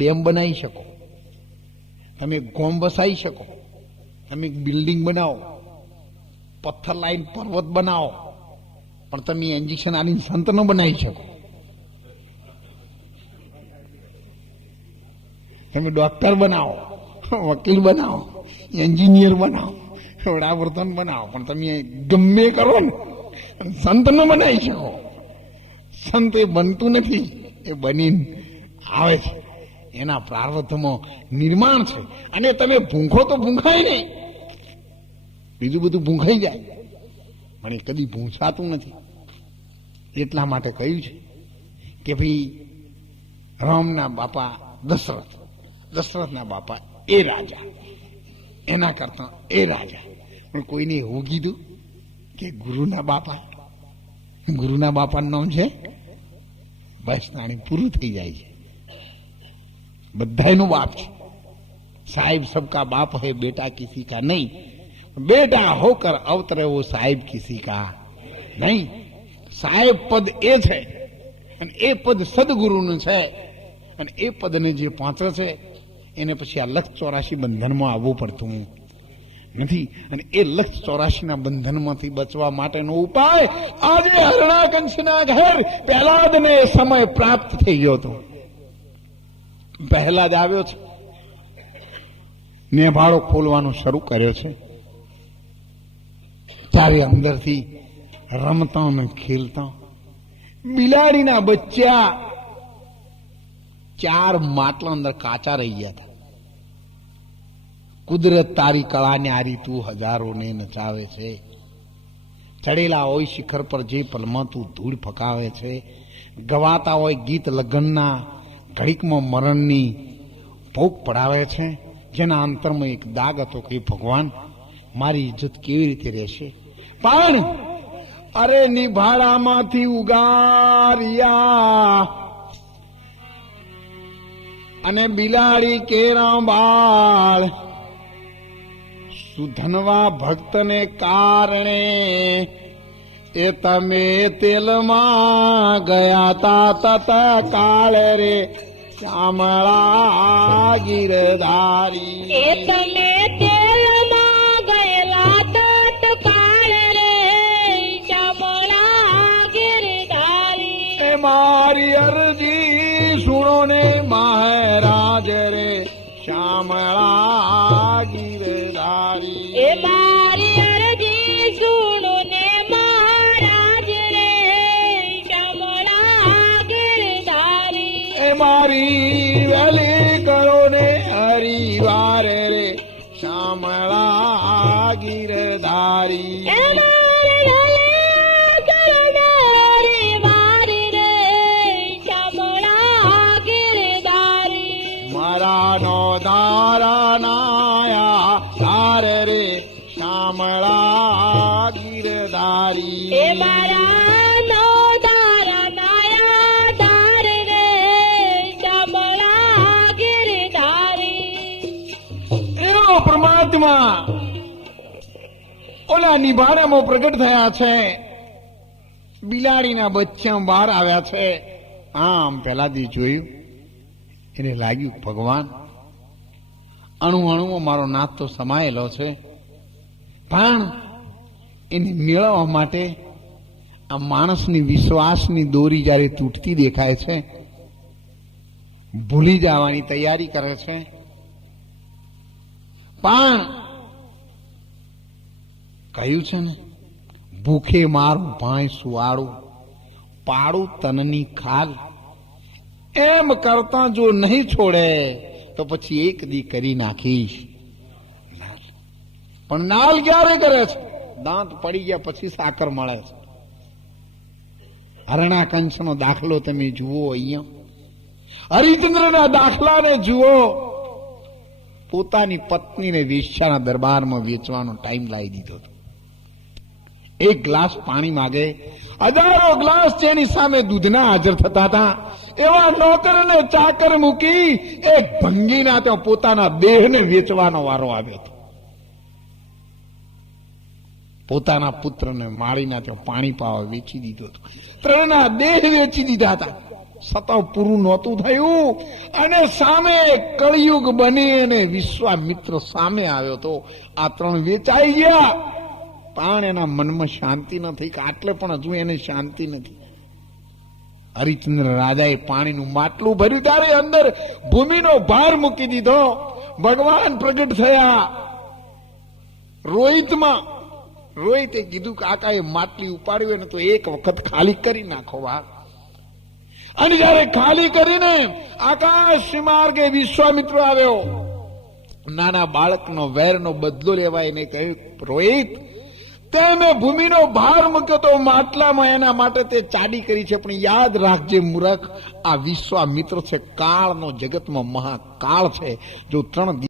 Dam બનાવી શકો. તમે ગોમ વસાવી શકો. તમે બિલ્ડિંગ બનાવો. પથ્થર લાઈન પર્વત બનાવો. પણ તમે ઇન્જેક્શન આલીને સંત ન બનાવી શકો. તમે ડોક્ટર બનાવો, વકીલ બનાવો, એન્જિનિયર બનાવો, વડાપ્રધાન બનાવો. પણ તમે ગમે કરો ને સંત ન બનાવી શકો. સંત એ બનતું નથી, એ બનીને આવે છે. એના પ્રારબ્ધમાં નિર્માણ છે. અને તમે ભૂંખો તો ભૂંખાય નહીં. બીજું બધું ભૂંખાઈ જાય. પણ એ કદી ભૂંસાતું નથી. એટલા માટે કહ્યું છે કે ભાઈ, રામના બાપા દશરથ, દશરથના બાપા એ રાજા. એના કરતા એ રાજા. પણ કોઈને એવું કીધું કે ગુરુના બાપા, ગુરુના બાપાનું નામ છે બસ નાણી પૂરું થઈ જાય છે. બધાયનો બાપ છે. સાહેબ સબકા બાપ હે, બેટા કિસી કા નહીં. બેટા હોકર અવતરે વો સાહેબ કિસી કા નહીં. સાહેબ પદ એ છે અને એ પદ સદગુરુનું છે અને એ પદને જે પાત્ર છે, એને પછી આ લક્ષ ચોરાશી બંધનમાં આવવું પડતું નથી. અને એ લક્ષ ચોરાશીના બંધનમાંથી બચવા માટેનો ઉપાય આજે હરણાકંશના ઘર, પહેલાદને સમય પ્રાપ્ત થઈ ગયો હતો. પહેલા જ આવ્યો છે. નેભાળો ખોલવાનું શરૂ કર્યો છે. ત્યારે અંદરથી રમતા અને ખેલતા. બિલાડીના બચ્ચા ચાર માટલા અંદર કાચા રહી ગયા હતા. કુદરત તારી કળા આ રીતું હજારોને નચાવે છે. ચડેલા હોય શિખર પર જે પલમાં ધૂળ ફકાવે છે. ગવાતા હોય ગીત લગ્નના ઘડીકમાં મરણની ભોગ પડાવે છે, જેના અંતરમાં એક દાગ હતો કે ભગવાન, મારી ઇજ્જત કેવી રીતે રહેશે? પણ અરે નિભાડામાંથી ઉગારિયા. અને બિલાડી કેરા બાળ સુધનવા ભક્તને કારણે એ તમે તેલમાં ગયા તા તત કાળ રે શ્યામળા ગીરધારી. એ તમે તેલમાં ગયેલા તત્કાળ રે ચામડા ગિરધારી. એ મારી અરજી સુણો ને મહારાજ રે શ્યામળા ગીરધારી. ગીરધારી મારાનો મારી ગલે કરનારી મારી રે ચામડા ગિરધારી મારા નો દારા નાયા તારે રે શામળા ગીરધારી એ મારા નો દારા નાયા દાર રે ચામડા ગિરધારી એવો પરમાત્મા ઓલા નિભાડામાં પ્રગટ થયા છે. બિલાડીના બચ્ચા બહાર આવ્યા છે. આમ પેલાથી જોયું. એને લાગ્યું ભગવાન, અણુ અણુમાં મારો નાથ તો સમાયેલો છે. પણ એને મેળવવા માટે આ માણસની વિશ્વાસની દોરી જ્યારે તૂટતી દેખાય છે, ભૂલી જવાની તૈયારી કરે છે. પણ કહ્યું છે ને, ભૂખે મારું ભાઈ સુવાળું પાડું તનની ખાલ. એમ કરતા જો નહીં છોડે, તો પછી એક દી કરી નાખીશ. પણ નાલ ક્યારે કરે છે? દાંત પડી ગયા પછી સાકર મળે છે. હરણા કંસનો દાખલો તમે જુઓ અહીંયા. હરિચંદ્રના દાખલાને જુઓ. પોતાની પત્નીને વેશ્યાના દરબારમાં વેચવાનો ટાઈમ લાવી દીધો હતો. એક ગ્લાસ પાણી માગે. હજારો ગ્લાસ તેની સામે દૂધના હાજર થતા હતા. એવા નોકર ને ચાકર મૂકી એક ભંગીના ત્યાં પોતાના દેહને વેચવાનો વારો આવ્યો હતો. પોતાના પુત્રને માળીના ત્યાં પાણી પાવા વેચી દીધો હતો. ત્રણના દેહ વેચી દીધા હતા. સતત પૂરું નહોતું થયું અને સામે કળિયુગ બની અને વિશ્વામિત્ર સામે આવ્યો તો આ ત્રણ વેચાઈ ગયા. પણ એના મનમાં શાંતિ નથી, કે આટલે પણ હજુ એને શાંતિ નથી. હરિચંદ્ર રાજાએ પાણીનું માટલું ભર્યું, ત્યારે અંદર ભૂમિનો ભાર મૂકી દીધો. ભગવાન પ્રગટ થયા. રોહિતમાં, રોહિતે કીધું કે આકાએ માટલી ઉપાડ્યું એને તો એક વખત ખાલી કરી નાખો વાર અને જયારે ખાલી કરીને આકાશ માર્ગે વિશ્વામિત્ર આવ્યો. નાના બાળકનો વેરનો બદલો લેવા એને કહ્યું, રોહિત તે ભૂમિનો ભાર મૂક્યો તો માટલામાં એના માટે તે ચાડી કરી છે. પણ યાદ રાખજે મૂરખ, આ વિશ્વામિત્ર છે, કાળનો જગતમાં મહાકાળ છે. જો ત્રણ